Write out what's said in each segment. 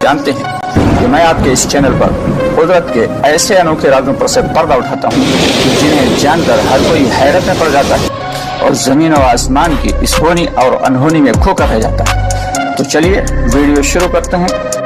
जानते हैं कि मैं आपके इस चैनल पर कुदरत के ऐसे अनोखे राजों पर से पर्दा उठाता हूँ जिन्हें जानकर हर कोई हैरत में पड़ जाता है और जमीन और आसमान की इस होनी और अनहोनी में खोकर रह जाता है। तो चलिए वीडियो शुरू करते हैं।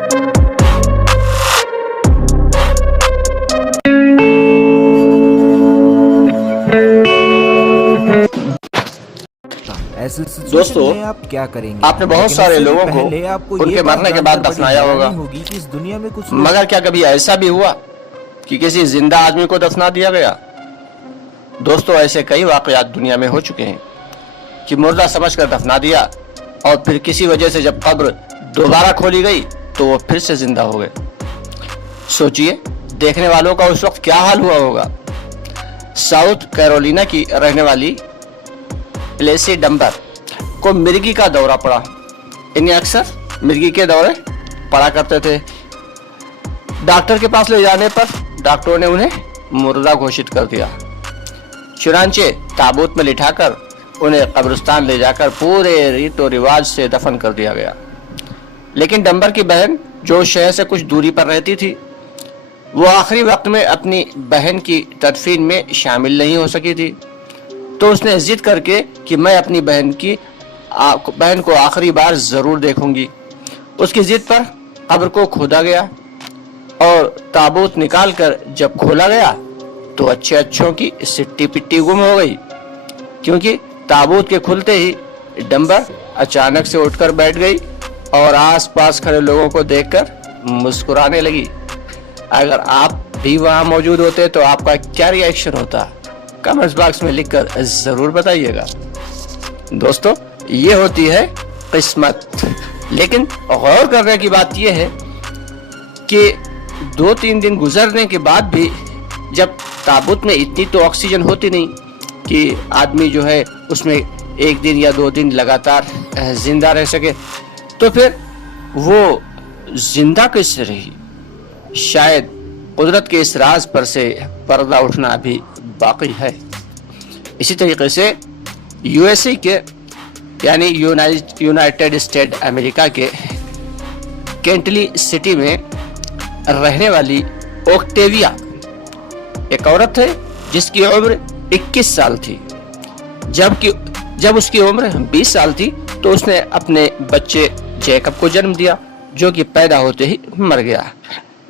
दोस्तों, आप क्या करेंगे? आपने बहुत सारे लोगों को उनके मरने के बाद दफनाया होगा, कि इस दुनिया में कुछ मगर क्या कभी ऐसा भी हुआ कि किसी जिंदा आदमी को दफना दिया गया? दोस्तों, ऐसे कई वाकयात दुनिया में हो चुके हैं कि मुर्दा समझकर दफना दिया और फिर किसी वजह से जब कब्र दोबारा खोली गई तो वो फिर से जिंदा हो गए। सोचिए, देखने वालों का उस वक्त क्या हाल हुआ होगा। साउथ कैरोलिना की रहने वाली लेसी डंबर को मिर्गी का दौरा पड़ा। इन्हें अक्सर मिर्गी के दौरे पड़ा करते थे। डॉक्टर के पास ले जाने पर डॉक्टरों ने उन्हें मुर्दा घोषित कर दिया। चुनांचे ताबूत में लिटाकर उन्हें कब्रिस्तान ले जाकर पूरे रीत और रिवाज से दफन कर दिया गया। लेकिन डंबर की बहन, जो शहर से कुछ दूरी पर रहती थी, वो आखिरी वक्त में अपनी बहन की तदफीन में शामिल नहीं हो सकी थी। तो उसने जिद करके कि मैं अपनी बहन को आखिरी बार जरूर देखूंगी। उसकी जिद पर कब्र को खोदा गया और ताबूत निकालकर जब खोला गया तो अच्छे अच्छों की सिट्टी पिट्टी गुम हो गई, क्योंकि ताबूत के खुलते ही डंबर अचानक से उठकर बैठ गई और आसपास खड़े लोगों को देखकर मुस्कुराने लगी। अगर आप भी वहां मौजूद होते तो आपका क्या रिएक्शन होता? कमेंट्स बॉक्स में लिखकर जरूर बताइएगा। दोस्तों, ये होती है किस्मत। लेकिन गौर करने की बात यह है कि 2-3 दिन गुजरने के बाद भी जब ताबूत में इतनी तो ऑक्सीजन होती नहीं कि आदमी जो है उसमें 1 दिन या 2 दिन लगातार जिंदा रह सके, तो फिर वो जिंदा कैसे रही? शायद कुदरत के इस राज पर से पर्दा उठना अभी बाकी है। इसी तरीके से यूएसए के यानी यूनाइटेड स्टेट अमेरिका के केंटली सिटी में रहने वाली ओक्टेविया एक औरत है जिसकी उम्र 21 साल थी। जब उसकी उम्र 20 साल थी तो उसने अपने बच्चे जैकब को जन्म दिया, जो कि पैदा होते ही मर गया,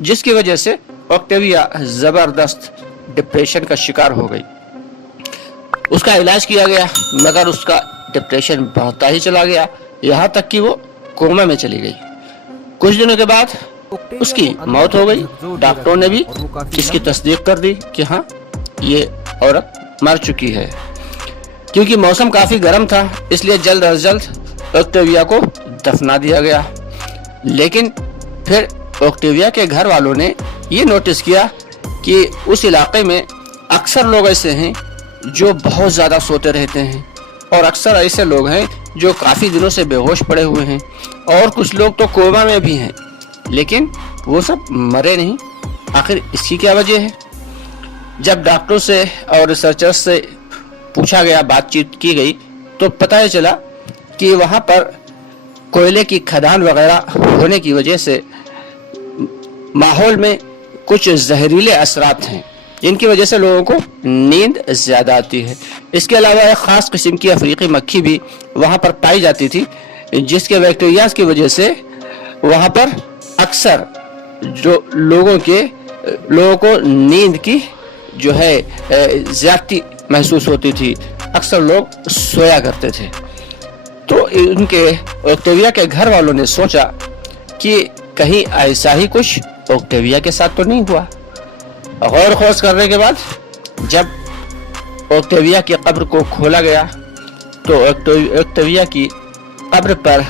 जिसकी वजह से ओक्टेविया जबरदस्त डिप्रेशन का शिकार हो गई। उसका इलाज किया गया, मगर उसका डिप्रेशन बढ़ता ही चला गया, यहाँ तक कि वो कोमा में चली गई। कुछ दिनों के बाद उसकी मौत हो गई। डॉक्टरों ने भी इसकी तस्दीक कर दी कि हाँ, ये औरत मर चुकी है। क्योंकि मौसम काफी गर्म था, इसलिए जल्द अज जल्द ओक्टेविया को दफना दिया गया। लेकिन फिर ओक्टेविया के घर वालों ने ये नोटिस किया कि उस इलाके में अक्सर लोग ऐसे हैं जो बहुत ज़्यादा सोते रहते हैं, और अक्सर ऐसे लोग हैं जो काफ़ी दिनों से बेहोश पड़े हुए हैं, और कुछ लोग तो कोमा में भी हैं, लेकिन वो सब मरे नहीं। आखिर इसकी क्या वजह है? जब डॉक्टरों से और रिसर्चर्स से पूछा गया, बातचीत की गई, तो पता चला कि वहाँ पर कोयले की खदान वगैरह होने की वजह से माहौल में कुछ जहरीले असरात हैं, जिनकी वजह से लोगों को नींद ज्यादा आती है। इसके अलावा एक खास किस्म की अफ्रीकी मक्खी भी वहाँ पर पाई जाती थी, जिसके की वजह से वहाँ पर अक्सर जो लोगों को नींद की जो है ज्यादती महसूस होती थी। अक्सर लोग सोया करते थे। तो उनके ओक्टेविया के घर वालों ने सोचा कि कहीं ऐसा ही कुछ ओक्टेविया के साथ तो नहीं हुआ। गौर खोज करने के बाद जब ओक्टेविया की कब्र को खोला गया तो ओक्टेविया की कब्र पर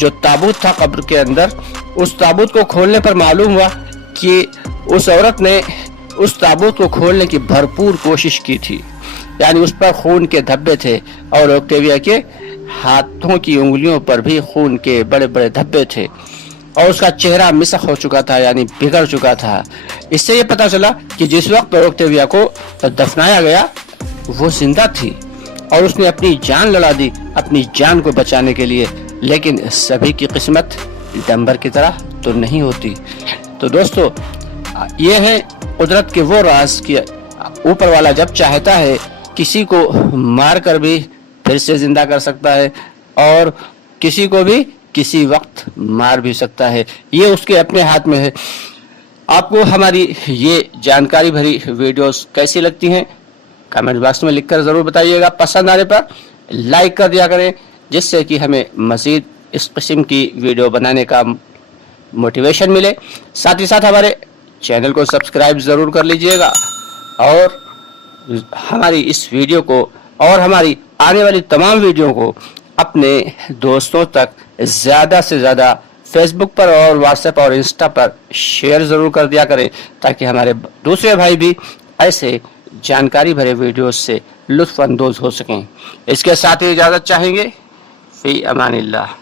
जो ताबूत था कब्र के अंदर, उस ताबूत को खोलने पर मालूम हुआ कि उस औरत ने उस ताबूत को खोलने की भरपूर कोशिश की थी। यानी उस पर खून के धब्बे थे और ओक्टेविया के हाथों की उंगलियों पर भी खून के बड़े बड़े धब्बे थे, और उसका चेहरा मिसख हो चुका था, यानी बिगड़ चुका था। इससे ये पता चला कि जिस वक्त ओक्टेविया को दफनाया गया वो जिंदा थी और उसने अपनी जान लड़ा दी अपनी जान को बचाने के लिए, लेकिन सभी की किस्मत डंबर की तरह तो नहीं होती। तो दोस्तों ये है कुदरत के वो राज कि ऊपर वाला जब चाहता है किसी को मार कर भी फिर से जिंदा कर सकता है और किसी को भी किसी वक्त मार भी सकता है, ये उसके अपने हाथ में है। आपको हमारी ये जानकारी भरी वीडियोस कैसी लगती हैं कमेंट बॉक्स में लिखकर ज़रूर बताइएगा। पसंद आने पर लाइक कर दिया करें जिससे कि हमें मज़ीद इस किस्म की वीडियो बनाने का मोटिवेशन मिले। साथ ही साथ हमारे चैनल को सब्सक्राइब ज़रूर कर लीजिएगा और हमारी इस वीडियो को और हमारी आने वाली तमाम वीडियो को अपने दोस्तों तक ज़्यादा से ज़्यादा फेसबुक पर और व्हाट्सएप और इंस्टा पर शेयर ज़रूर कर दिया करें ताकि हमारे दूसरे भाई भी ऐसे जानकारी भरे वीडियोस से लुत्फ़ अंदोज़ हो सकें। इसके साथ ही इजाज़त चाहेंगे। फ़ी अमानिल्लाह।